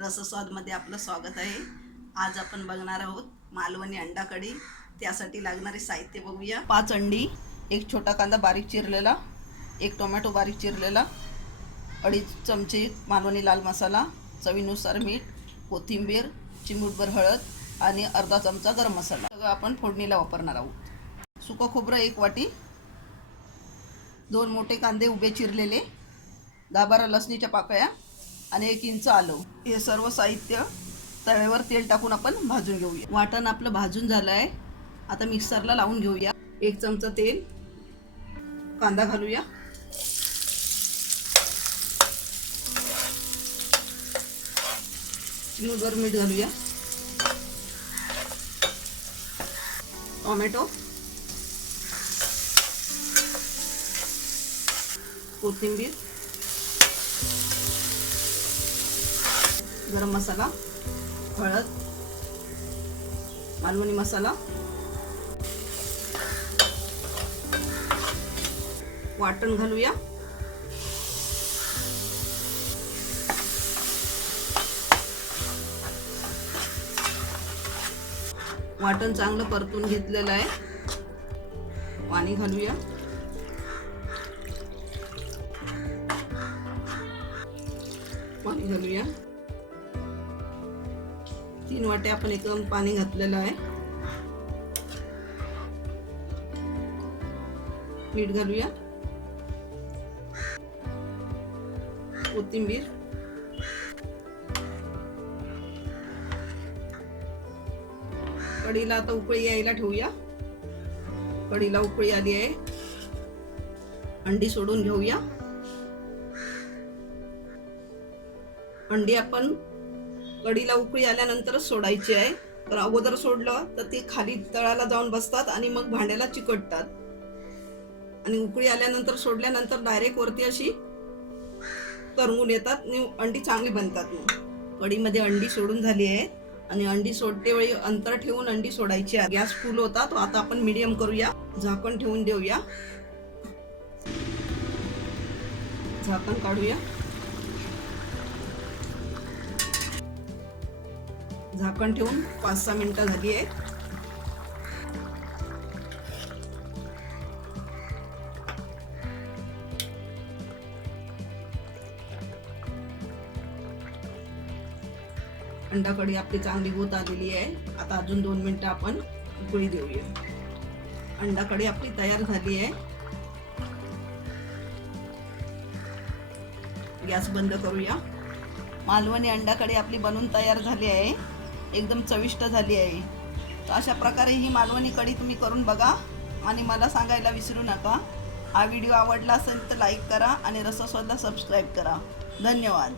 रसस्वादमध्ये आपलं स्वागत आहे। आज आपण बघणार आहोत मालवणी अंडा कढी। त्यासाठी लागणारे साहित्य बघूया। 5 अंडी, एक छोटा कांदा बारीक चिरलेला, एक टोमॅटो बारीक चिरलेला, 2.5 चमचे मालवणी लाल मसाला, चवीनुसार मीठ, कोथिंबीर, चिमूटभर हळद आणि अर्धा चमचा गरम मसाला। सगळं आपण फोडणीला वापरणार आहोत। सुकं खोबरं 1 वाटी, 2 मोठे कांदे उभे चिरलेले, 10-12 लसणीच्या पाकळ्या आणि 1 इंच आलं। हे सर्व साहित्य तव्यावर तेल टाकून आपण भाजून घेऊया। वाटण आपलं भाजून झालं आहे, आता मिक्सरला लावून घेऊया। 1 चमचा तेल, कांदा घालूया, चिमूटभर मीठ घालूया, टोमॅटो, कोथिंबीर, गरम मसाला, हळद, मालवणी मसाला, वाटण घालूया, वाटण चांगलं परतून घेतलेलं आहे। पाणी घालूया, पाणी घालूया, 3 वाटे आपण एकदम पाणी घातलेलं आहे। मीठ घालूया, कोथिंबीर, कढीला आता उकळी यायला ठेवूया। कढीला उकळी आली आहे, अंडी सोडून घेऊया। अंडी आपण कढीला उकळी आल्यानंतरच सोडायची आहे, तर अगोदर सोडलं तर ती खाली तळाला जाऊन बसतात आणि मग भांड्याला चिकटतात, आणि उकळी आल्यानंतर सोडल्यानंतर डायरेक्ट वरती अशी तरंगून येतात आणि अंडी चांगली बनतात। मग कढीमध्ये अंडी सोडून झाली आहे आणि अंडी सोडते वेळी अंतर ठेवून अंडी सोडायची आहे। गॅस फुल होता तो आता आपण मीडियम करूया, झाकण ठेवून देऊया, झाकण काढूया, झाकण ठेवून 5-6 मिनिटं झाली आहेत। अंडा कढी आपली चांगली होत आलेली आहे। आता अजून 2 मिनिटं आपण उकळी देऊया। अंडा कढी आपली तयार झाली आहे। गॅस बंद करूया। मालवणी अंडा कढी आपली बनून तयार झाली आहे, एकदम चविष्ट झाली आहे। तर अशा प्रकारे ही मालवणी कढी तुम्ही करून बघा आणि मला सांगायला विसरू नका। हा व्हिडिओ आवडला असेल तर लाईक करा आणि रसस्वादला सबस्क्राईब करा। धन्यवाद।